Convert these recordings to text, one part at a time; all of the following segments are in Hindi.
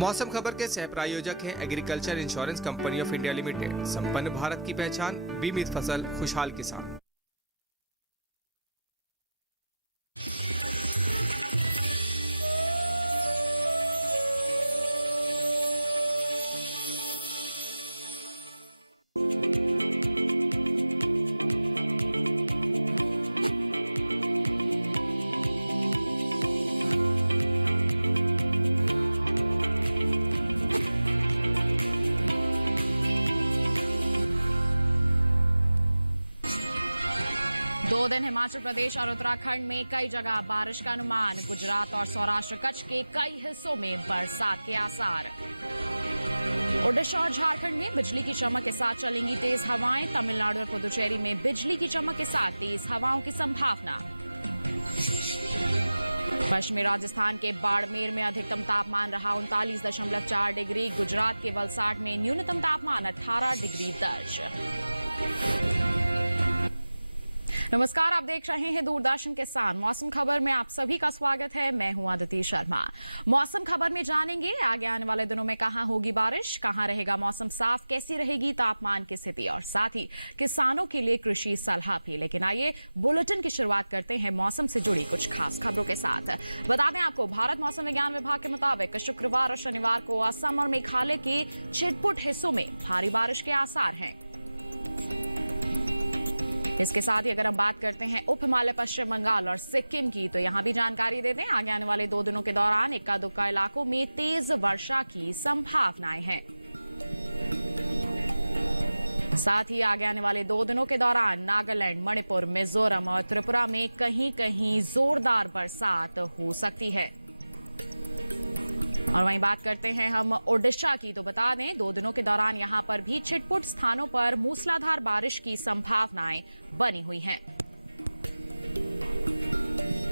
मौसम खबर के सह प्रायोजक हैं agriculture Insurance Company of India Limited. संपन्न भारत की पहचान, बीमित फसल, खुशहाल किसान। दो दिन हिमाचल प्रदेश और उत्तराखंड में कई जगह बारिश का अनुमान। गुजरात और सौराष्ट्र कच्छ के कई हिस्सों में बरसात के आसार। ओडिशा और झारखंड में बिजली की चमक के साथ चलेंगी तेज हवाएं। तमिलनाडु और पुदुचेरी में बिजली की चमक के साथ तेज हवाओं की संभावना। पश्चिमी राजस्थान के बाड़मेर में अधिकतम तापमान रहा 39.4 डिग्री। गुजरात के वलसाड में न्यूनतम तापमान 18 डिग्री दर्ज। नमस्कार, आप देख रहे हैं दूरदर्शन किसान। मौसम खबर में आप सभी का स्वागत है। मैं हूं आदिति शर्मा। मौसम खबर में जानेंगे आगे आने वाले दिनों में कहां होगी बारिश, कहां रहेगा मौसम साफ, कैसी रहेगी तापमान की स्थिति और साथ ही किसानों के लिए कृषि सलाह भी। लेकिन आइए बुलेटिन की शुरुआत करते हैं मौसम से जुड़ी कुछ खास खबरों के साथ। बता दें आपको, भारत मौसम विज्ञान विभाग के मुताबिक शुक्रवार और शनिवार को असम और मेघालय के छिटपुट हिस्सों में भारी बारिश के आसार हैं। इसके साथ ही अगर हम बात करते हैं उप हिमालय पश्चिम बंगाल और सिक्किम की, तो यहां भी जानकारी देते हैं आगे आने वाले 2 दिनों के दौरान इक्का दुक्का इलाकों में तेज वर्षा की संभावनाएं हैं। साथ ही आगे आने वाले 2 दिनों के दौरान नागालैंड, मणिपुर, मिजोरम और त्रिपुरा में कहीं कहीं जोरदार बरसात हो सकती है। और वहीं बात करते हैं हम ओडिशा की, तो बता दें 2 दिनों के दौरान यहां पर भी छिटपुट स्थानों पर मूसलाधार बारिश की संभावनाएं बनी हुई हैं।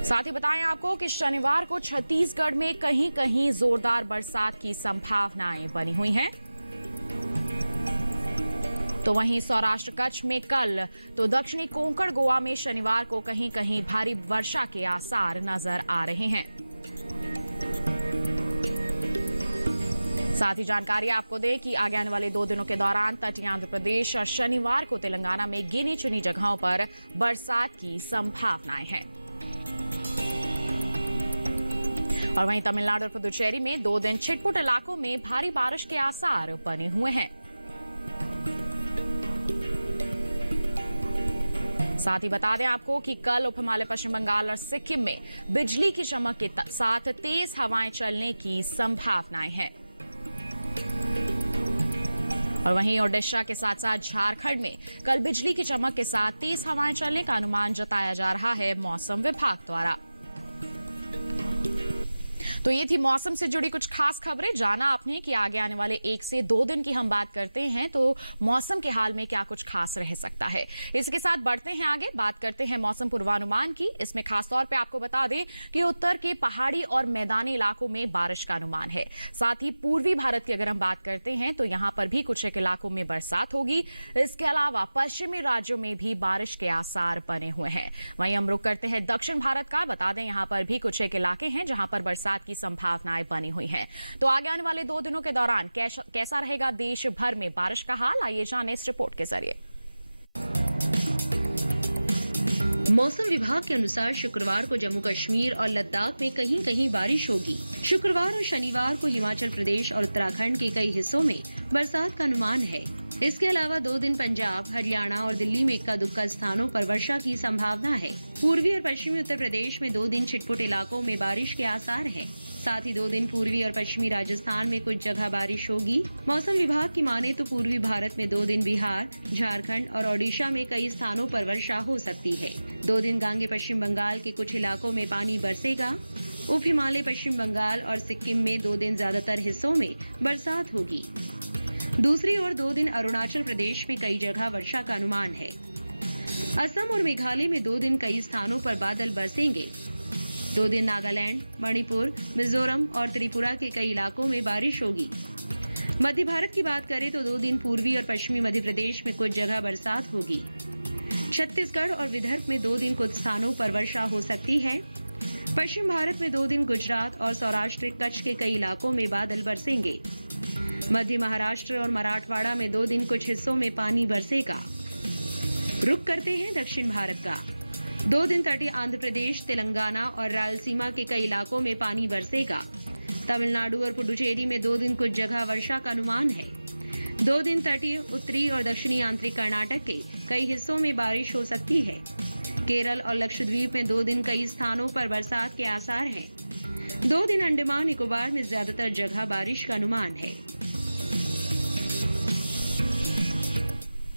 साथ ही बताएं आपको कि शनिवार को छत्तीसगढ़ में कहीं कहीं जोरदार बरसात की संभावनाएं बनी हुई हैं। तो वहीं सौराष्ट्र कच्छ में कल, तो दक्षिणी कोंकण गोवा में शनिवार को कहीं कहीं भारी वर्षा के आसार नजर आ रहे हैं। साथ ही जानकारी आपको दें कि आगे आने वाले 2 दिनों के दौरान तटीय आंध्र प्रदेश और शनिवार को तेलंगाना में गिनी चुनी जगहों पर बरसात की संभावनाएं हैं। और वहीं तमिलनाडु और पुदुचेरी में 2 दिन छिटपुट इलाकों में भारी बारिश के आसार बने हुए हैं। साथ ही बता दें आपको कि कल उप हिमालय पश्चिम बंगाल और सिक्किम में बिजली की चमक के साथ तेज हवाएं चलने की संभावनाएं हैं। और वहीं ओडिशा के साथ साथ झारखंड में कल बिजली की चमक के साथ तेज हवाएं चलने का अनुमान जताया जा रहा है मौसम विभाग द्वारा। तो ये थी मौसम से जुड़ी कुछ खास खबरें। जाना आपने कि आगे आने वाले 1 से 2 दिन की हम बात करते हैं तो मौसम के हाल में क्या कुछ खास रह सकता है। इसके साथ बढ़ते हैं आगे, बात करते हैं मौसम पूर्वानुमान की। इसमें खासतौर पे आपको बता दें कि उत्तर के पहाड़ी और मैदानी इलाकों में बारिश का अनुमान है। साथ ही पूर्वी भारत की अगर हम बात करते हैं तो यहाँ पर भी कुछ एक इलाकों में बरसात होगी। इसके अलावा पश्चिमी राज्यों में भी बारिश के आसार बने हुए हैं। वहीं हम रुख करते हैं दक्षिण भारत का। बता दें यहाँ पर भी कुछ एक इलाके हैं जहां पर बरसात की संभावनाएं बनी हुई हैं। तो आगे आने वाले 2 दिनों के दौरान कैसा रहेगा देश भर में बारिश का हाल, आइए जानें इस रिपोर्ट के जरिए। मौसम विभाग के अनुसार शुक्रवार को जम्मू कश्मीर और लद्दाख में कहीं कहीं बारिश होगी। शुक्रवार और शनिवार को हिमाचल प्रदेश और उत्तराखंड के कई हिस्सों में बरसात का अनुमान है। इसके अलावा 2 दिन पंजाब, हरियाणा और दिल्ली में इक्का दुक्का स्थानों पर वर्षा की संभावना है। पूर्वी और पश्चिमी उत्तर प्रदेश में 2 दिन छिटपुट इलाकों में बारिश के आसार हैं। साथ ही 2 दिन पूर्वी और पश्चिमी राजस्थान में कुछ जगह बारिश होगी। मौसम विभाग की माने तो पूर्वी भारत में 2 दिन बिहार, झारखंड और ओडिशा में कई स्थानों पर वर्षा हो सकती है। 2 दिन गांगे पश्चिम बंगाल के कुछ इलाकों में पानी बरसेगा। उप हिमालय पश्चिम बंगाल और सिक्किम में 2 दिन ज्यादातर हिस्सों में बरसात होगी। दूसरी ओर 2 दिन अरुणाचल प्रदेश में कई जगह वर्षा का अनुमान है। असम और मेघालय में 2 दिन कई स्थानों पर बादल बरसेंगे। 2 दिन नागालैंड, मणिपुर, मिजोरम और त्रिपुरा के कई इलाकों में बारिश होगी। मध्य भारत की बात करें तो 2 दिन पूर्वी और पश्चिमी मध्य प्रदेश में कुछ जगह बरसात होगी। छत्तीसगढ़ और विदर्भ में 2 दिन कुछ स्थानों पर वर्षा हो सकती है। पश्चिम भारत में 2 दिन गुजरात और सौराष्ट्र कच्छ के कई इलाकों में बादल बरसेंगे। मध्य महाराष्ट्र और मराठवाड़ा में 2 दिन कुछ हिस्सों में पानी बरसेगा। रुख करते हैं दक्षिण भारत का। 2 दिन तटीय आंध्र प्रदेश, तेलंगाना और रायलसीमा के कई इलाकों में पानी बरसेगा। तमिलनाडु और पुडुचेरी में 2 दिन कुछ जगह वर्षा का अनुमान है। 2 दिन तटीय, उत्तरी और दक्षिणी आंतरिक कर्नाटक के कई हिस्सों में बारिश हो सकती है। केरल और लक्षद्वीप में 2 दिन कई स्थानों पर बरसात के आसार हैं। 2 दिन अंडमान निकोबार में ज्यादातर जगह बारिश का अनुमान है।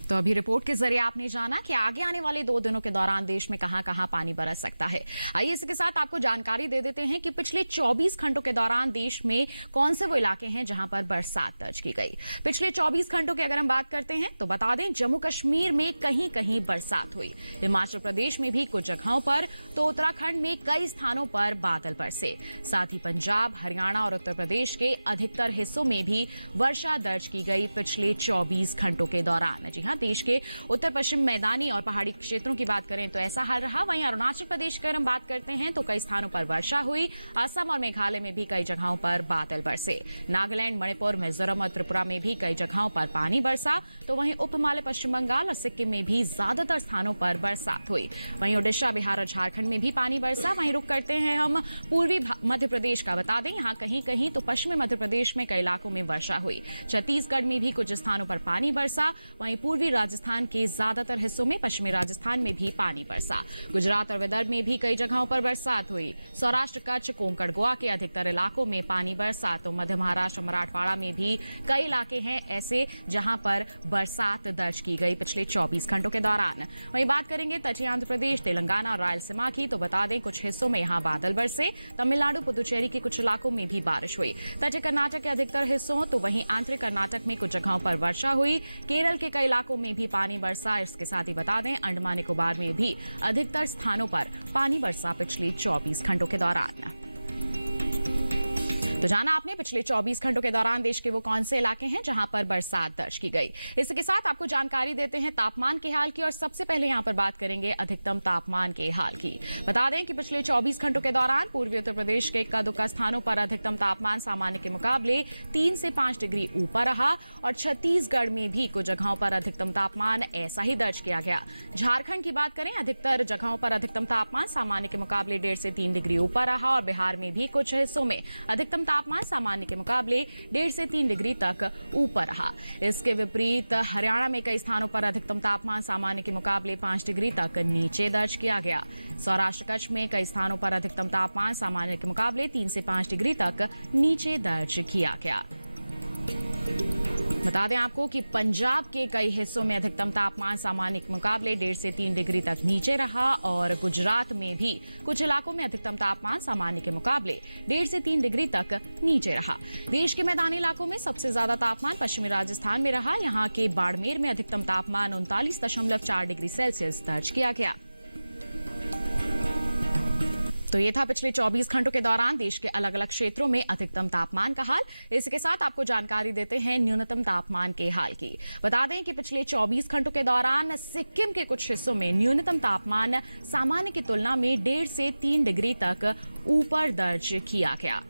तो अभी रिपोर्ट के जरिए आपने जाना कि आगे आने वाले 2 दिनों के दौरान देश में कहां-कहां पानी बरस सकता है। आइए इसके साथ आपको जानकारी दे देते हैं कि पिछले 24 घंटों के दौरान देश में कौन से वो इलाके हैं जहां पर बरसात दर्ज की गई। पिछले 24 घंटों की अगर हम बात करते हैं तो बता दें जम्मू कश्मीर में कहीं-कहीं बरसात हुई, हिमाचल प्रदेश में भी कुछ जगहों पर, तो उत्तराखंड में कई स्थानों पर बादल बरसे। साथ ही पंजाब, हरियाणा और उत्तर प्रदेश के अधिकतर हिस्सों में भी वर्षा दर्ज की गई पिछले 24 घंटों के दौरान। जी हां, देश के उत्तर पश्चिम मैदानी और पहाड़ी क्षेत्रों की बात करें तो ऐसा हाल रहा। वहीं अरुणाचल प्रदेश की अगर हम बात करते हैं तो कई स्थानों पर वर्षा हुई। असम और मेघालय में भी कई जगहों पर बादल बरसे। नागालैंड, मणिपुर, मिजोरम और त्रिपुरा में भी कई जगहों पर पानी बरसा। तो वहीं उप हिमालय पश्चिम बंगाल और सिक्किम में भी ज्यादातर स्थानों पर बरसात हुई। वहीं ओडिशा, बिहार और झारखंड में भी पानी बरसा। वहीं रुक करते हैं हम पूर्वी मध्य प्रदेश का। बता दें यहाँ कहीं कहीं तो पश्चिमी मध्य प्रदेश में कई इलाकों में वर्षा हुई। छत्तीसगढ़ में भी कुछ स्थानों पर पानी बरसा। वहीं पूर्वी राजस्थान के ज्यादातर हिस्सों में, पश्चिमी राजस्थान में भी पानी बरसा। गुजरात और विदर्भ में भी कई जगहों पर बरसात हुई। सौराष्ट्र, कच्छ, कोंकण, गोवा के अधिकतर इलाकों में पानी बरसा। तो मध्य महाराष्ट्र और मराठवाड़ा में भी कई इलाके हैं ऐसे जहां पर बरसात दर्ज की गई पिछले 24 घंटों के दौरान। वहीं बात करेंगे तटीय आंध्र प्रदेश, तेलंगाना और रायलसीमा की, तो बता दें कुछ हिस्सों में यहां बादल बरसे। तमिलनाडु, पुदुचेरी के कुछ इलाकों में भी बारिश हुई। तटीय कर्नाटक के अधिकतर हिस्सों, तो वहीं आंतरिक कर्नाटक में कुछ जगहों पर वर्षा हुई। केरल के कई इलाकों में भी पानी बरसा। इसके साथ ही बता दें अंडमान निकोबार में भी अधिकतर स्थानों पर पानी बरसा पिछले 24 घंटों के दौरान। तो जाना आपने पिछले 24 घंटों के दौरान देश के वो कौन से इलाके हैं जहां पर बरसात दर्ज की गई। इसके साथ आपको जानकारी देते हैं तापमान के हाल की, और सबसे पहले यहां पर बात करेंगे अधिकतम तापमान के हाल की। बता दें कि पिछले 24 घंटों के दौरान पूर्वी उत्तर प्रदेश के इक्का-दुक्का स्थानों पर अधिकतम तापमान सामान्य के मुकाबले 3 से 5 डिग्री ऊपर रहा। और छत्तीसगढ़ में भी कुछ जगहों पर अधिकतम तापमान ऐसा ही दर्ज किया गया। झारखंड की बात करें, अधिकतर जगहों पर अधिकतम तापमान सामान्य के मुकाबले 1.5 से 3 डिग्री ऊपर रहा। और बिहार में भी कुछ हिस्सों में अधिकतम तापमान सामान्य के मुकाबले 1.5 से 3 डिग्री तक ऊपर रहा। इसके विपरीत हरियाणा में कई स्थानों पर अधिकतम तापमान सामान्य के मुकाबले 5 डिग्री तक नीचे दर्ज किया गया। सौराष्ट्र, कच्छ में कई स्थानों पर अधिकतम तापमान सामान्य के मुकाबले 3 से 5 डिग्री तक नीचे दर्ज किया गया। बता दें आपको कि पंजाब के कई हिस्सों में अधिकतम तापमान सामान्य के मुकाबले 1.5 से 3 डिग्री तक नीचे रहा। और गुजरात में भी कुछ इलाकों में अधिकतम तापमान सामान्य के मुकाबले 1.5 से 3 डिग्री तक नीचे रहा। देश के मैदानी इलाकों में सबसे ज्यादा तापमान पश्चिमी राजस्थान में रहा। यहाँ के बाड़मेर में अधिकतम तापमान 39.4 डिग्री सेल्सियस दर्ज किया गया। तो ये था पिछले 24 घंटों के दौरान देश के अलग अलग क्षेत्रों में अधिकतम तापमान का हाल। इसके साथ आपको जानकारी देते हैं न्यूनतम तापमान के हाल की। बता दें कि पिछले 24 घंटों के दौरान सिक्किम के कुछ हिस्सों में न्यूनतम तापमान सामान्य की तुलना में 1.5 से 3 डिग्री तक ऊपर दर्ज किया गया।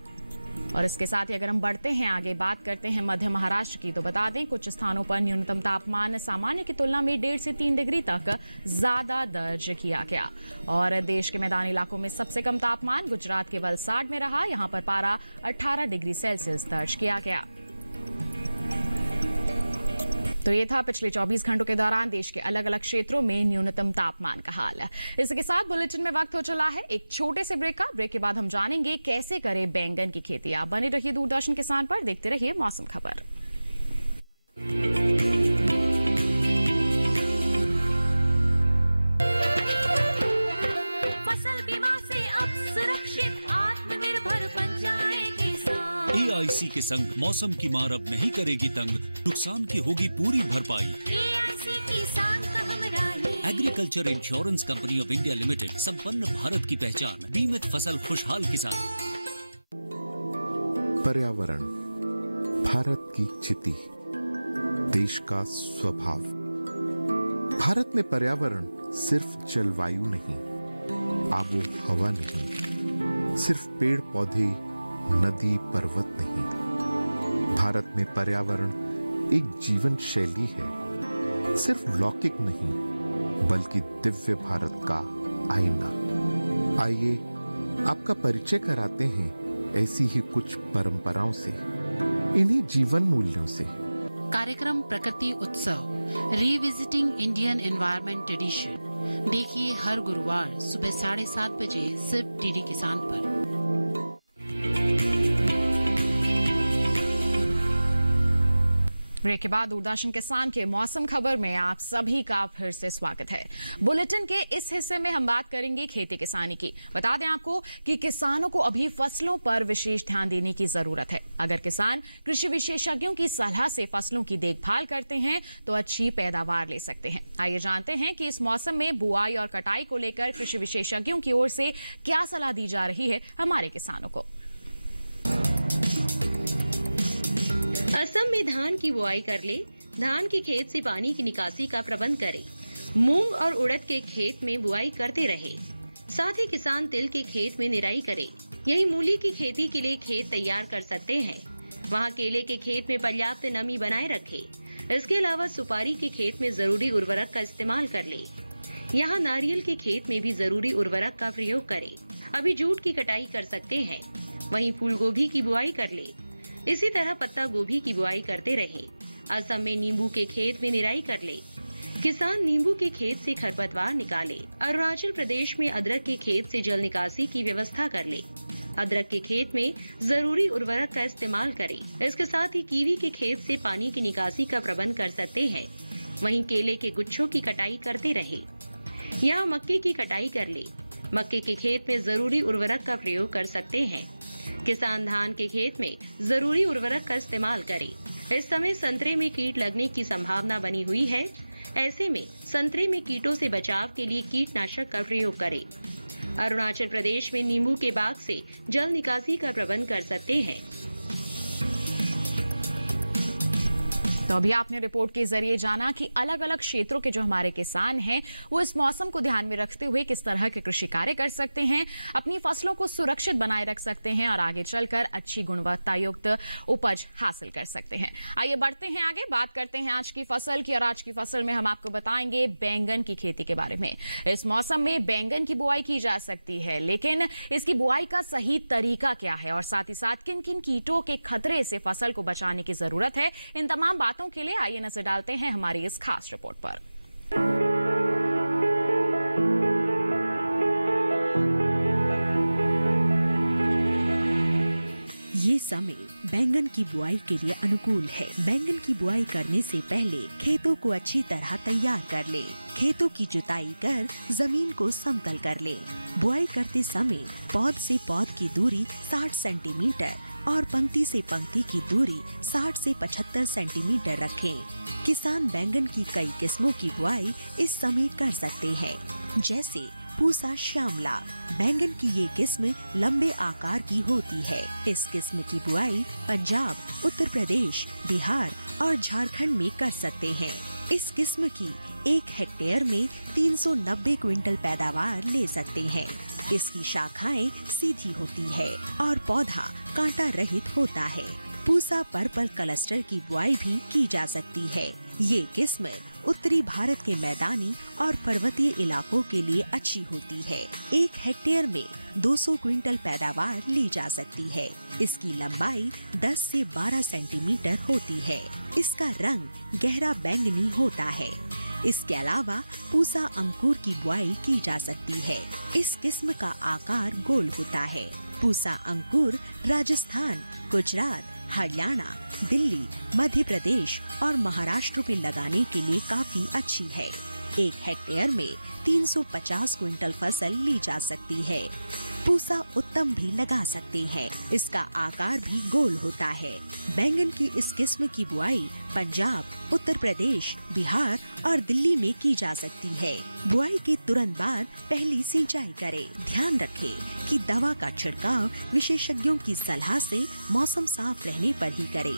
और इसके साथ ही अगर हम बढ़ते हैं आगे, बात करते हैं मध्य महाराष्ट्र की, तो बता दें कुछ स्थानों पर न्यूनतम तापमान सामान्य की तुलना में 1.5 से 3 डिग्री तक ज्यादा दर्ज किया गया। और देश के मैदानी इलाकों में सबसे कम तापमान गुजरात के वलसाड में रहा। यहां पर पारा 18 डिग्री सेल्सियस दर्ज किया गया। तो ये था पिछले 24 घंटों के दौरान देश के अलग अलग क्षेत्रों में न्यूनतम तापमान का हाल। इसके साथ बुलेटिन में वक्त हो चला है एक छोटे से ब्रेक का। ब्रेक के बाद हम जानेंगे कैसे करें बैंगन की खेती। आप बने रहिए दूरदर्शन किसान पर, देखते रहिए मौसम खबर। फसल बीमा से अब सुरक्षित आत्मनिर्भर बन जाए किसान। AIC के संग मौसम की मार अब नहीं करेगी तंग, नुकसान की होगी पूरी भरपाई। AIC किसान का हमराही। Agriculture Insurance Company of India Limited, संपन्न भारत की पहचान, बीमित फसल खुशहाल किसान। पर्यावरण भारत की चिति, देश का स्वभाव। भारत में पर्यावरण सिर्फ जलवायु नहीं, आबो हवा नहीं, सिर्फ पेड़ पौधे, नदी, पर्वत नहीं। भारत में पर्यावरण एक जीवन शैली है, सिर्फ लौकिक नहीं बल्कि दिव्य भारत का आईना। आइए आपका परिचय कराते हैं ऐसी ही कुछ परंपराओं से, इन्हीं जीवन मूल्यों से। कार्यक्रम प्रकृति उत्सव रिविजिटिंग इंडियन एनवायरनमेंट ट्रेडिशन देखिए हर गुरुवार सुबह 7:30 बजे सिर्फ डीडी किसान पर। ब्रेक के बाद दूरदर्शन किसान के मौसम खबर में आप सभी का फिर से स्वागत है। बुलेटिन के इस हिस्से में हम बात करेंगे खेती किसानी की। बता दें आपको कि किसानों को अभी फसलों पर विशेष ध्यान देने की जरूरत है। अगर किसान कृषि विशेषज्ञों की सलाह से फसलों की देखभाल करते हैं तो अच्छी पैदावार ले सकते हैं। आइए जानते हैं कि इस मौसम में बुआई और कटाई को लेकर कृषि विशेषज्ञों की ओर से क्या सलाह दी जा रही है हमारे किसानों को। असम में धान की बुआई कर ले, धान के खेत से पानी की निकासी का प्रबंध करे, मूंग और उड़द के खेत में बुआई करते रहे, साथ ही किसान तिल के खेत में निराई करे। यही मूली की खेती के लिए खेत तैयार कर सकते हैं। वहां केले के खेत में पर्याप्त नमी बनाए रखे। इसके अलावा सुपारी के खेत में जरूरी उर्वरक का इस्तेमाल कर ले। यहाँ नारियल के खेत में भी जरूरी उर्वरक का प्रयोग करे। अभी जूट की कटाई कर सकते हैं। वहीं फूल गोभी की बुआई कर ले। इसी तरह पत्ता गोभी की बुआई करते रहे। असम में नींबू के खेत में निराई कर ले। किसान नींबू के खेत से खरपतवार निकाले। अरुणाचल प्रदेश में अदरक के खेत से जल निकासी की व्यवस्था कर ले। अदरक के खेत में जरूरी उर्वरक का इस्तेमाल करें। इसके साथ ही कीवी के खेत से पानी की निकासी का प्रबंध कर सकते हैं। वहीं केले के गुच्छों की कटाई करते रहे। यहाँ मक्के की कटाई कर ले। मक्के के खेत में जरूरी उर्वरक का प्रयोग कर सकते हैं। किसान धान के खेत में जरूरी उर्वरक का इस्तेमाल करें। इस समय संतरे में कीट लगने की संभावना बनी हुई है। ऐसे में संतरे में कीटों से बचाव के लिए कीटनाशक का प्रयोग करें। अरुणाचल प्रदेश में नींबू के बाग से जल निकासी का प्रबंध कर सकते हैं। तो अभी आपने रिपोर्ट के जरिए जाना कि अलग अलग क्षेत्रों के जो हमारे किसान हैं वो इस मौसम को ध्यान में रखते हुए किस तरह के कृषि कार्य कर सकते हैं, अपनी फसलों को सुरक्षित बनाए रख सकते हैं और आगे चलकर अच्छी गुणवत्ता युक्त उपज हासिल कर सकते हैं। आइए बढ़ते हैं आगे, बात करते हैं आज की फसल की। और आज की फसल में हम आपको बताएंगे बैंगन की खेती के बारे में। इस मौसम में बैंगन की बुआई की जा सकती है, लेकिन इसकी बुआई का सही तरीका क्या है और साथ ही साथ किन किन कीटों के खतरे से फसल को बचाने की जरूरत है, इन तमाम बातों के लिए आइए नजर डालते हैं हमारी इस खास रिपोर्ट पर। ये समय बैंगन की बुआई के लिए अनुकूल है। बैंगन की बुआई करने से पहले खेतों को अच्छी तरह तैयार कर ले। खेतों की जुताई कर जमीन को समतल कर ले। बुआई करते समय पौध से पौध की दूरी 60 सेंटीमीटर और पंक्ति से पंक्ति की दूरी 60 से 75 सेंटीमीटर रखें। किसान बैंगन की कई किस्मों की बुआई इस समय कर सकते हैं, जैसे पूसा श्यामला। बैंगन की ये किस्म लंबे आकार की होती है। इस किस्म की बुआई पंजाब, उत्तर प्रदेश, बिहार और झारखंड में कर सकते हैं। इस किस्म की 1 हेक्टेयर में 390 क्विंटल पैदावार ले सकते हैं। इसकी शाखाएं सीधी होती है और पौधा कांटा रहित होता है। पूसा पर्पल क्लस्टर की बुआई भी की जा सकती है। ये किस्म उत्तरी भारत के मैदानी और पर्वतीय इलाकों के लिए अच्छी होती है। 1 हेक्टेयर में 200 क्विंटल पैदावार ली जा सकती है। इसकी लंबाई 10 से 12 सेंटीमीटर होती है। इसका रंग गहरा बैंगनी होता है। इसके अलावा पूसा अंकुर की बुआई की जा सकती है। इस किस्म का आकार गोल होता है। पूसा अंकुर राजस्थान, गुजरात, हरियाणा, दिल्ली, मध्य प्रदेश और महाराष्ट्र में लगाने के लिए काफी अच्छी है। 1 हेक्टेयर में 350 क्विंटल फसल ली जा सकती है। पूसा उत्तम भी लगा सकते हैं। इसका आकार भी गोल होता है। बैंगन की इस किस्म की बुआई पंजाब, उत्तर प्रदेश, बिहार और दिल्ली में की जा सकती है। बुआई के तुरंत बाद पहली सिंचाई करें। ध्यान रखें कि दवा का छिड़काव विशेषज्ञों की सलाह से मौसम साफ रहने पर ही करें।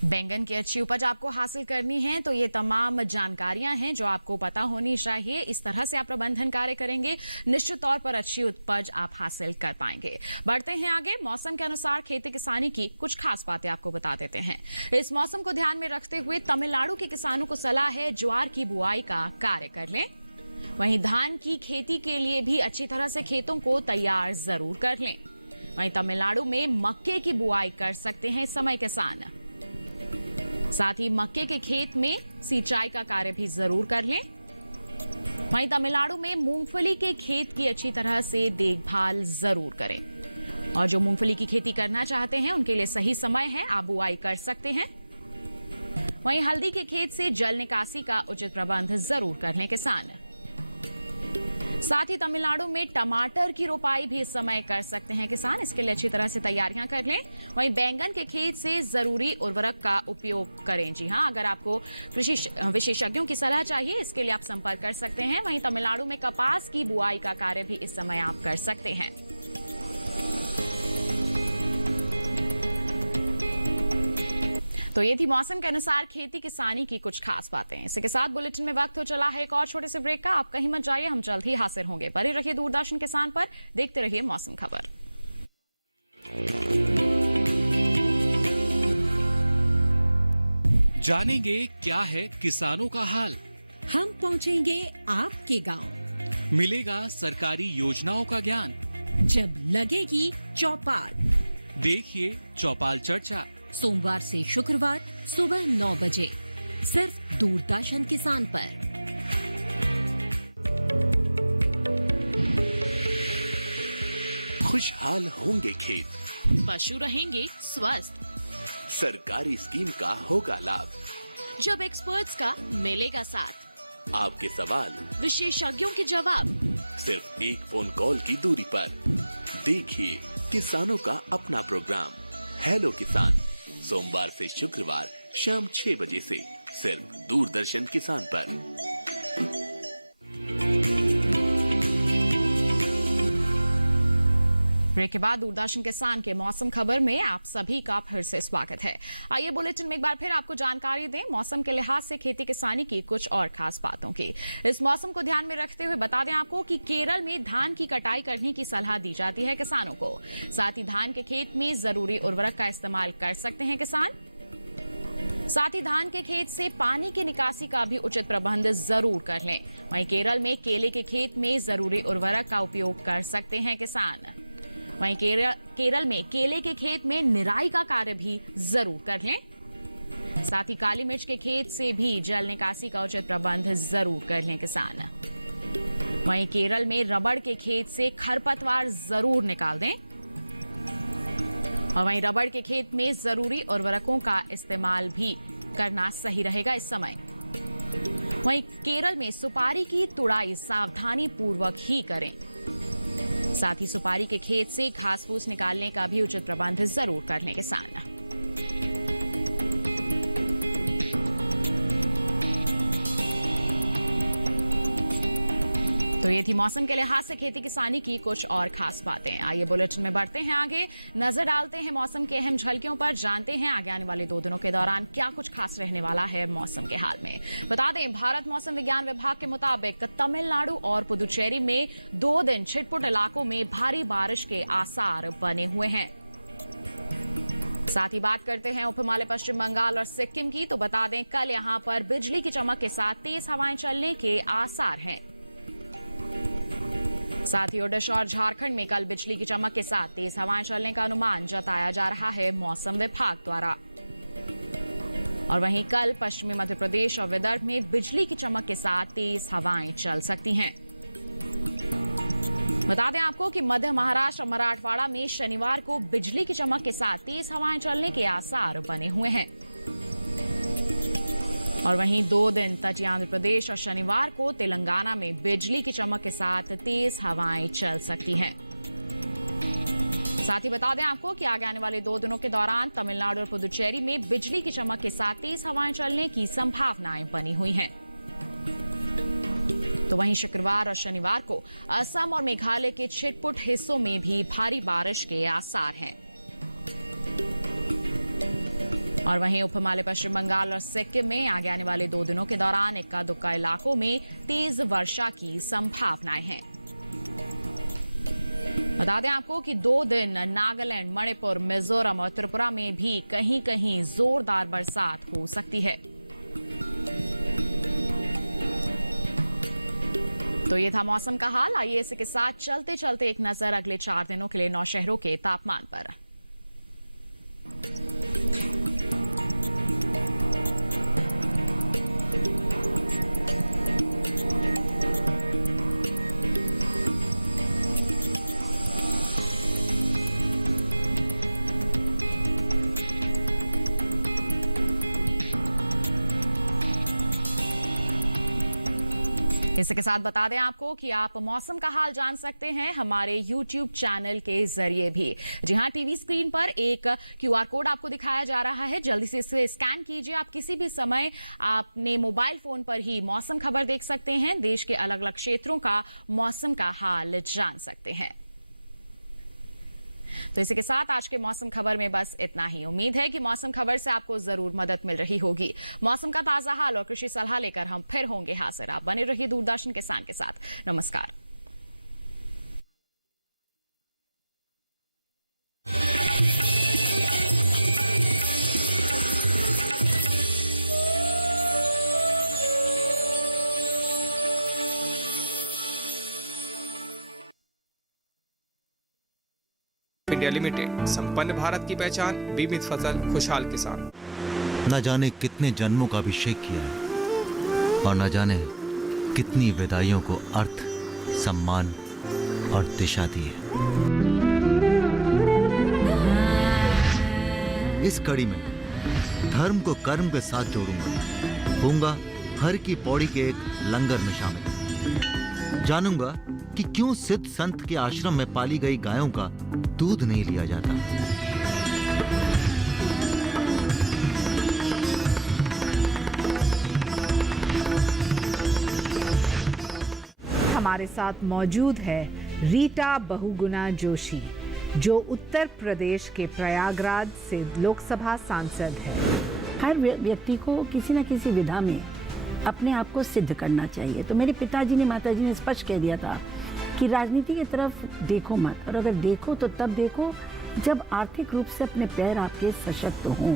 बैंगन की अच्छी उपज आपको हासिल करनी है तो ये तमाम जानकारियां हैं जो आपको पता होनी चाहिए। इस तरह से आप प्रबंधन कार्य करेंगे, निश्चित तौर पर अच्छी उपज आप हासिल कर पाएंगे। बढ़ते हैं आगे। मौसम के अनुसार खेती किसानी की कुछ खास बातें आपको बता देते हैं। इस मौसम को ध्यान में रखते हुए तमिलनाडु के किसानों को सलाह है ज्वार की बुआई का कार्य कर लें। वहीं धान की खेती के लिए भी अच्छी तरह से खेतों को तैयार जरूर कर लें। वहीं तमिलनाडु में मक्के की बुआई कर सकते हैं इस समय किसान। साथ ही मक्के के खेत में सिंचाई का कार्य भी जरूर कर लें। वहीं तमिलनाडु में मूंगफली के खेत की अच्छी तरह से देखभाल जरूर करें। और जो मूंगफली की खेती करना चाहते हैं उनके लिए सही समय है, आप बुआई कर सकते हैं। वहीं हल्दी के खेत से जल निकासी का उचित प्रबंध जरूर कर लें किसान। साथ ही तमिलनाडु में टमाटर की रोपाई भी इस समय कर सकते हैं किसान, इसके लिए अच्छी तरह से तैयारियां कर लें। वहीं बैंगन के खेत से जरूरी उर्वरक का उपयोग करें। जी हां, अगर आपको कृषि विशेषज्ञों की सलाह चाहिए इसके लिए आप संपर्क कर सकते हैं। वहीं तमिलनाडु में कपास की बुआई का कार्य भी इस समय आप कर सकते हैं। तो ये थी मौसम के अनुसार खेती किसानी की कुछ खास बातें। इसी के साथ बुलेटिन में वक्त हो चला है एक और छोटे से ब्रेक का। आप कहीं मत जाइए, हम जल्द ही हाजिर होंगे। बने रहिए दूरदर्शन किसान पर, देखते रहिए मौसम खबर। जानेंगे क्या है किसानों का हाल। हम पहुंचेंगे आपके गांव। मिलेगा सरकारी योजनाओं का ज्ञान। जब लगेगी चौपाल, देखिए चौपाल चर्चा सोमवार से शुक्रवार सुबह 9 बजे सिर्फ दूरदर्शन किसान पर। खुशहाल होंगे खेत, पशु रहेंगे स्वस्थ, सरकारी स्कीम का होगा लाभ, जब एक्सपर्ट्स का मिलेगा साथ, आपके सवाल विशेषज्ञों के जवाब, सिर्फ एक फोन कॉल की दूरी पर। देखिए किसानों का अपना प्रोग्राम हेलो किसान, सोमवार से शुक्रवार शाम 6 बजे से सिर्फ दूरदर्शन किसान पर। ब्रेक के बाद दूरदर्शन किसान के मौसम खबर में आप सभी का फिर से स्वागत है। आइए बुलेटिन में एक बार फिर आपको जानकारी दें मौसम के लिहाज से खेती किसानी की कुछ और खास बातों की। इस मौसम को ध्यान में रखते हुए बता दें आपको कि केरल में धान की कटाई करने की सलाह दी जाती है किसानों को। साथ ही धान के खेत में जरूरी उर्वरक का इस्तेमाल कर सकते हैं किसान। साथ ही धान के खेत से पानी की निकासी का भी उचित प्रबंध जरूर कर लें। वहीं केरल में केले के खेत में जरूरी उर्वरक का उपयोग कर सकते हैं किसान। वहीं केरल में केले के खेत में निराई का कार्य भी जरूर कर लें। साथ ही काली मिर्च के खेत से भी जल निकासी का उचित प्रबंध जरूर कर लें किसान। वहीं केरल में रबड़ के खेत से खरपतवार जरूर निकाल दें। और वहीं रबड़ के खेत में जरूरी उर्वरकों का इस्तेमाल भी करना सही रहेगा इस समय। वहीं केरल में सुपारी की तुड़ाई सावधानी पूर्वक ही करें। साथ ही सुपारी के खेत से घास फूस निकालने का भी उचित प्रबंध जरूर कर लें किसान। तो ये थी मौसम के लिहाज से खेती किसानी की कुछ और खास बातें। आइए बुलेटिन में बढ़ते हैं आगे, नजर डालते हैं मौसम के अहम झलकियों पर, जानते हैं आगे आने वाले 2 दिनों के दौरान क्या कुछ खास रहने वाला है मौसम के हाल में। बता दें भारत मौसम विज्ञान विभाग के मुताबिक तमिलनाडु और पुदुचेरी में 2 दिन छिटपुट इलाकों में भारी बारिश के आसार बने हुए हैं। साथ ही बात करते हैं उप हिमालय पश्चिम बंगाल और सिक्किम की, तो बता दें कल यहां पर बिजली की चमक के साथ तेज हवाएं चलने के आसार हैं। साथ ही ओडिशा और झारखंड में कल बिजली की चमक के साथ तेज हवाएं चलने का अनुमान जताया जा रहा है मौसम विभाग द्वारा। और वहीं कल पश्चिमी मध्य प्रदेश और विदर्भ में बिजली की चमक के साथ तेज हवाएं चल सकती हैं। बता दें आपको कि मध्य महाराष्ट्र और मराठवाड़ा में शनिवार को बिजली की चमक के साथ तेज हवाएं चलने के आसार बने हुए हैं। और वहीं 2 दिन तटीय आंध्र प्रदेश और शनिवार को तेलंगाना में बिजली की चमक के साथ तेज हवाएं चल सकती हैं। साथ ही बता दें आपको कि आगे आने वाले 2 दिनों के दौरान तमिलनाडु और पुदुचेरी में बिजली की चमक के साथ तेज हवाएं चलने की संभावनाएं बनी हुई हैं। तो वहीं शुक्रवार और शनिवार को असम और मेघालय के छिटपुट हिस्सों में भी भारी बारिश के आसार हैं। और वहीं उप हिमालय पश्चिम बंगाल और सिक्किम में आगे आने वाले 2 दिनों के दौरान इक्का दुक्का इलाकों में तेज वर्षा की संभावनाएं हैं। बता दें आपको कि 2 दिन नागालैंड, मणिपुर, मिजोरम और त्रिपुरा में भी कहीं कहीं जोरदार बरसात हो सकती है। तो ये था मौसम का हाल। आइए इसी के साथ चलते चलते एक नजर अगले 4 दिनों के लिए 9 शहरों के तापमान पर। इसी के साथ बता दें आपको कि आप मौसम का हाल जान सकते हैं हमारे YouTube चैनल के जरिए भी। जी हां, टीवी स्क्रीन पर एक QR कोड आपको दिखाया जा रहा है, जल्दी से इसे स्कैन कीजिए। आप किसी भी समय अपने मोबाइल फोन पर ही मौसम खबर देख सकते हैं, देश के अलग अलग क्षेत्रों का मौसम का हाल जान सकते हैं। तो इसी के साथ आज के मौसम खबर में बस इतना ही। उम्मीद है कि मौसम खबर से आपको जरूर मदद मिल रही होगी। मौसम का ताजा हाल और कृषि सलाह लेकर हम फिर होंगे हाजिर। आप बने रहिए दूरदर्शन किसान के साथ। नमस्कार। इंडिया लिमिटेड, संपन्न भारत की पहचान, बीमित फसल, खुशहाल किसान। न जाने कितने जन्मों का अभिषेक किया है और न जाने कितनी विदाइयों को अर्थ, सम्मान और दिशा दी है। इस कड़ी में धर्म को कर्म के साथ जोड़ूंगा, होऊंगा हर की पौड़ी के एक लंगर में शामिल। जानूंगा कि क्यों सिद्ध संत के आश्रम में पाली गई गायों का दूध नहीं लिया जाता। हमारे साथ मौजूद है रीटा बहुगुणा जोशी, जो उत्तर प्रदेश के प्रयागराज से लोकसभा सांसद है। हर व्यक्ति को किसी न किसी विधा में अपने आप को सिद्ध करना चाहिए। तो मेरे पिताजी ने, माताजी ने स्पष्ट कह दिया था कि राजनीति की तरफ देखो मत, और अगर देखो तो तब देखो जब आर्थिक रूप से अपने पैर आपके सशक्त हों,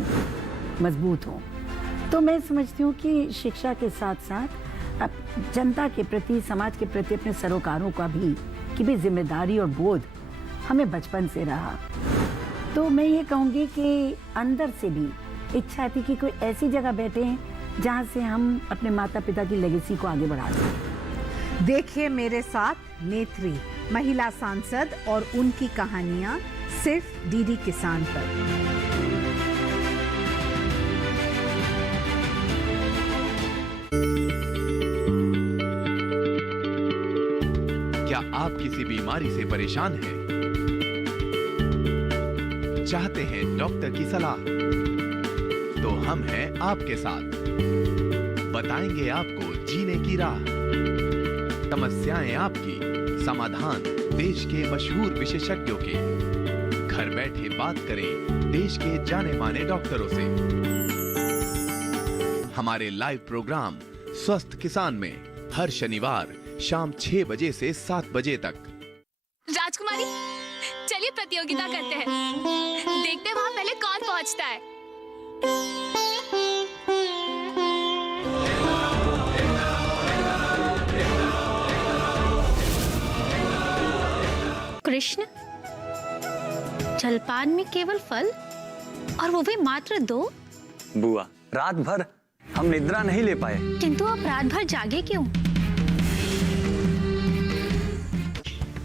मजबूत हों। तो मैं समझती हूँ कि शिक्षा के साथ साथ अब जनता के प्रति, समाज के प्रति अपने सरोकारों का भी जिम्मेदारी और बोध हमें बचपन से रहा। तो मैं ये कहूँगी कि अंदर से भी इच्छा थी कि कोई ऐसी जगह बैठे जहाँ से हम अपने माता पिता की लेगेसी को आगे बढ़ा सकें। देखिए मेरे साथ नेत्री, महिला सांसद, और उनकी कहानियां सिर्फ डीडी किसान पर। क्या आप किसी बीमारी से परेशान हैं? चाहते हैं डॉक्टर की सलाह? तो हम हैं आपके साथ, बताएंगे आपको जीने की राह। समस्याएं आपकी, समाधान देश के मशहूर विशेषज्ञों के। घर बैठे बात करें देश के जाने माने डॉक्टरों से। हमारे लाइव प्रोग्राम स्वस्थ किसान में हर शनिवार शाम 6 बजे से 7 बजे तक। राजकुमारी, चलिए प्रतियोगिता करते हैं। देखते हैं वहाँ पहले कौन पहुँचता है। कृष्ण, जलपान में केवल फल, और वो भी मात्र 2। बुआ, रात भर हम निद्रा नहीं ले पाए। किंतु आप रात भर जागे क्यों?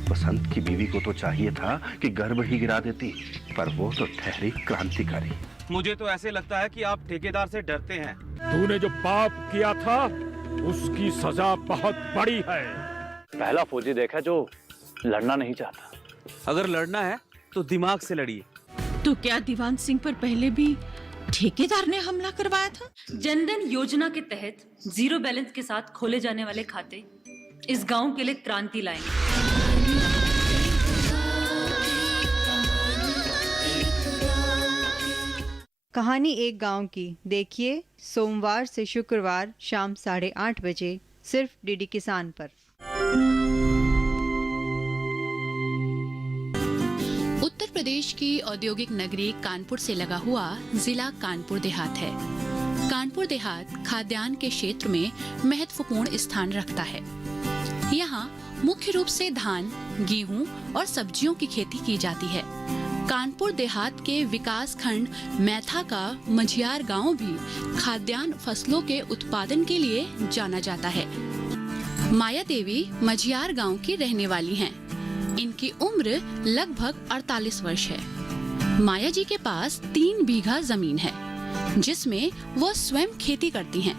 बसंत की बीवी को तो चाहिए था कि गर्भ ही गिरा देती, पर वो तो ठहरी क्रांतिकारी। मुझे तो ऐसे लगता है कि आप ठेकेदार से डरते हैं। तूने जो पाप किया था उसकी सजा बहुत बड़ी है। पहला फौजी देखा जो लड़ना नहीं चाहता। अगर लड़ना है तो दिमाग से लड़िए। तो क्या दीवान सिंह पर पहले भी ठेकेदार ने हमला करवाया था? जनधन योजना के तहत 0 बैलेंस के साथ खोले जाने वाले खाते इस गांव के लिए क्रांति लाएंगे। कहानी एक गांव की देखिए सोमवार से शुक्रवार शाम 8:30 बजे सिर्फ डीडी किसान पर। उत्तर प्रदेश की औद्योगिक नगरी कानपुर से लगा हुआ जिला कानपुर देहात है। कानपुर देहात खाद्यान्न के क्षेत्र में महत्वपूर्ण स्थान रखता है। यहाँ मुख्य रूप से धान, गेहूं और सब्जियों की खेती की जाती है। कानपुर देहात के विकास खंड मैथा का मझियार गांव भी खाद्यान्न फसलों के उत्पादन के लिए जाना जाता है। माया देवी मझियार गांव की रहने वाली हैं। इनकी उम्र लगभग 48 वर्ष है। माया जी के पास 3 बीघा जमीन है, जिसमें वो स्वयं खेती करती हैं।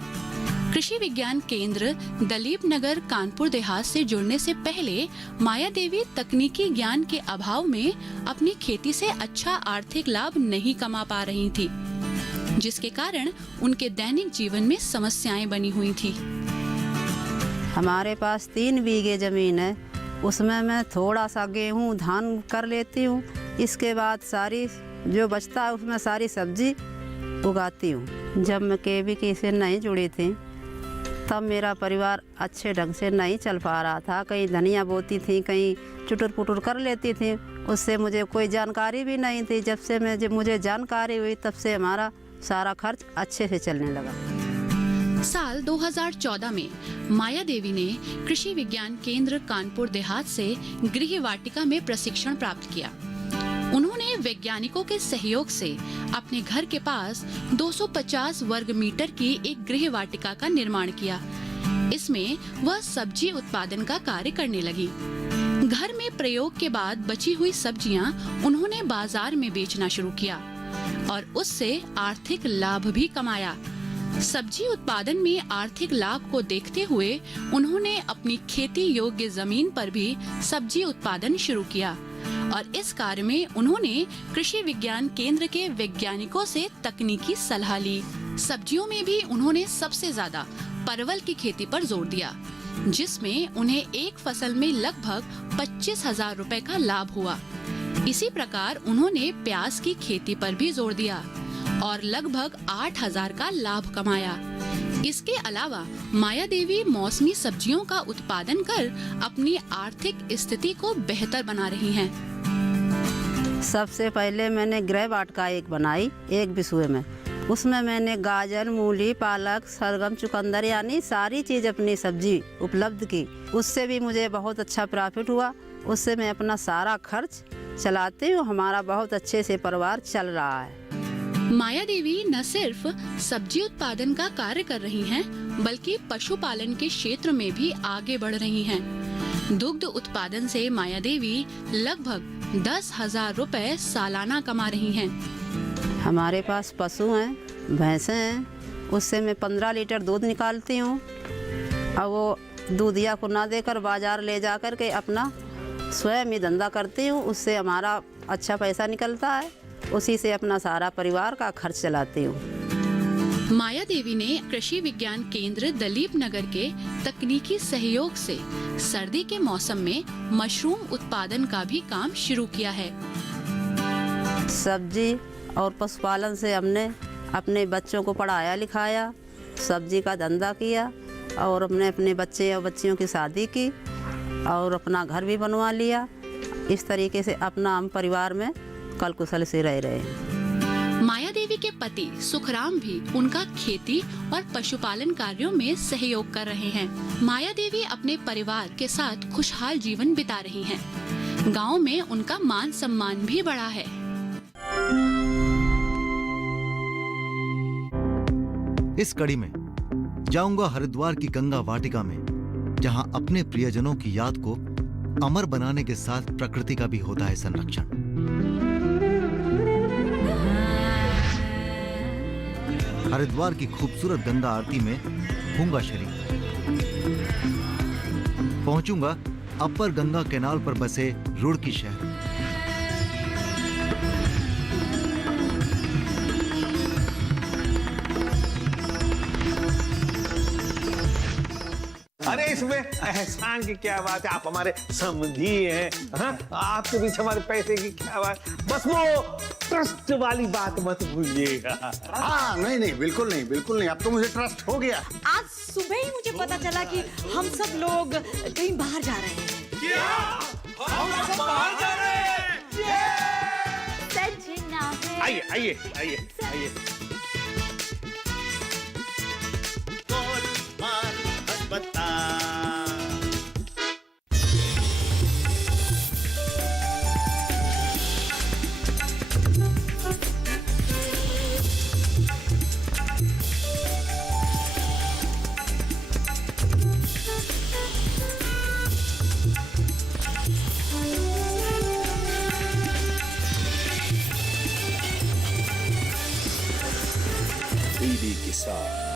कृषि विज्ञान केंद्र दलीप नगर कानपुर देहात से जुड़ने से पहले माया देवी तकनीकी ज्ञान के अभाव में अपनी खेती से अच्छा आर्थिक लाभ नहीं कमा पा रही थी, जिसके कारण उनके दैनिक जीवन में समस्याएं बनी हुई थी। हमारे पास 3 बीघे जमीन है, उसमें मैं थोड़ा सा गेहूं धान कर लेती हूँ। इसके बाद सारी जो बचता है उसमें सारी सब्जी उगाती हूँ। जब मैं केवीके से नहीं जुड़ी थी तब मेरा परिवार अच्छे ढंग से नहीं चल पा रहा था। कहीं धनिया बोती थी, कहीं चुटुर पुटुर कर लेती थी, उससे मुझे कोई जानकारी भी नहीं थी। जब से मुझे जानकारी हुई तब से हमारा सारा खर्च अच्छे से चलने लगा। साल 2014 में माया देवी ने कृषि विज्ञान केंद्र कानपुर देहात से गृह वाटिका में प्रशिक्षण प्राप्त किया। उन्होंने वैज्ञानिकों के सहयोग से अपने घर के पास 250 वर्ग मीटर की एक गृह वाटिका का निर्माण किया। इसमें वह सब्जी उत्पादन का कार्य करने लगी। घर में प्रयोग के बाद बची हुई सब्जियां उन्होंने बाजार में बेचना शुरू किया और उससे आर्थिक लाभ भी कमाया। सब्जी उत्पादन में आर्थिक लाभ को देखते हुए उन्होंने अपनी खेती योग्य जमीन पर भी सब्जी उत्पादन शुरू किया और इस कार्य में उन्होंने कृषि विज्ञान केंद्र के वैज्ञानिकों से तकनीकी सलाह ली। सब्जियों में भी उन्होंने सबसे ज्यादा परवल की खेती पर जोर दिया, जिसमें उन्हें एक फसल में लगभग 25,000 रुपए का लाभ हुआ। इसी प्रकार उन्होंने प्याज की खेती पर भी जोर दिया और लगभग 8,000 का लाभ कमाया। इसके अलावा माया देवी मौसमी सब्जियों का उत्पादन कर अपनी आर्थिक स्थिति को बेहतर बना रही हैं। सबसे पहले मैंने गृह वाटिका एक बनाई 1 बिस्वे में। उसमें मैंने गाजर, मूली, पालक, शलगम, चुकंदर यानी सारी चीज अपनी सब्जी उपलब्ध की। उससे भी मुझे बहुत अच्छा प्रॉफिट हुआ। उससे मैं अपना सारा खर्च चलाती हूँ। हमारा बहुत अच्छे से परिवार चल रहा है। माया देवी न सिर्फ सब्जी उत्पादन का कार्य कर रही हैं, बल्कि पशुपालन के क्षेत्र में भी आगे बढ़ रही हैं। दुग्ध उत्पादन से माया देवी लगभग 10,000 रुपए सालाना कमा रही हैं। हमारे पास पशु हैं, भैंसें हैं। उससे मैं 15 लीटर दूध निकालती हूँ और वो दूधिया को ना देकर बाजार ले जाकर के अपना स्वयं ही धंधा करती हूँ। उससे हमारा अच्छा पैसा निकलता है। उसी से अपना सारा परिवार का खर्च चलाती हूँ। माया देवी ने कृषि विज्ञान केंद्र दलीप नगर के तकनीकी सहयोग से सर्दी के मौसम में मशरूम उत्पादन का भी काम शुरू किया है। सब्जी और पशुपालन से हमने अपने बच्चों को पढ़ाया लिखाया, सब्जी का धंधा किया और हमने अपने बच्चे और बच्चियों की शादी की और अपना घर भी बनवा लिया। इस तरीके से अपना हम परिवार में कल कुशल से रह रहे हैं। माया देवी के पति सुखराम भी उनका खेती और पशुपालन कार्यों में सहयोग कर रहे हैं। माया देवी अपने परिवार के साथ खुशहाल जीवन बिता रही हैं। गांव में उनका मान सम्मान भी बढ़ा है। इस कड़ी में जाऊंगा हरिद्वार की गंगा वाटिका में, जहां अपने प्रियजनों की याद को अमर बनाने के साथ प्रकृति का भी होता है संरक्षण। हरिद्वार की खूबसूरत गंगा आरती में होऊंगा शरीक। पहुंचूंगा अपर गंगा कैनाल पर बसे रुड़की शहर। अरे इसमें एहसान की क्या बात है, आप हमारे समझी हैं। हाँ? आपके बीच हमारे पैसे की क्या बात, बस वो ट्रस्ट वाली बात मत भूलिएगा। हाँ नहीं नहीं, बिल्कुल नहीं, बिल्कुल नहीं, अब तो मुझे ट्रस्ट हो गया। आज सुबह ही मुझे पता चला कि हम सब लोग कहीं बाहर जा रहे हैं। क्या? हम सब बाहर जा रहे हैं? सजना है। आइए आइए आइए आइए।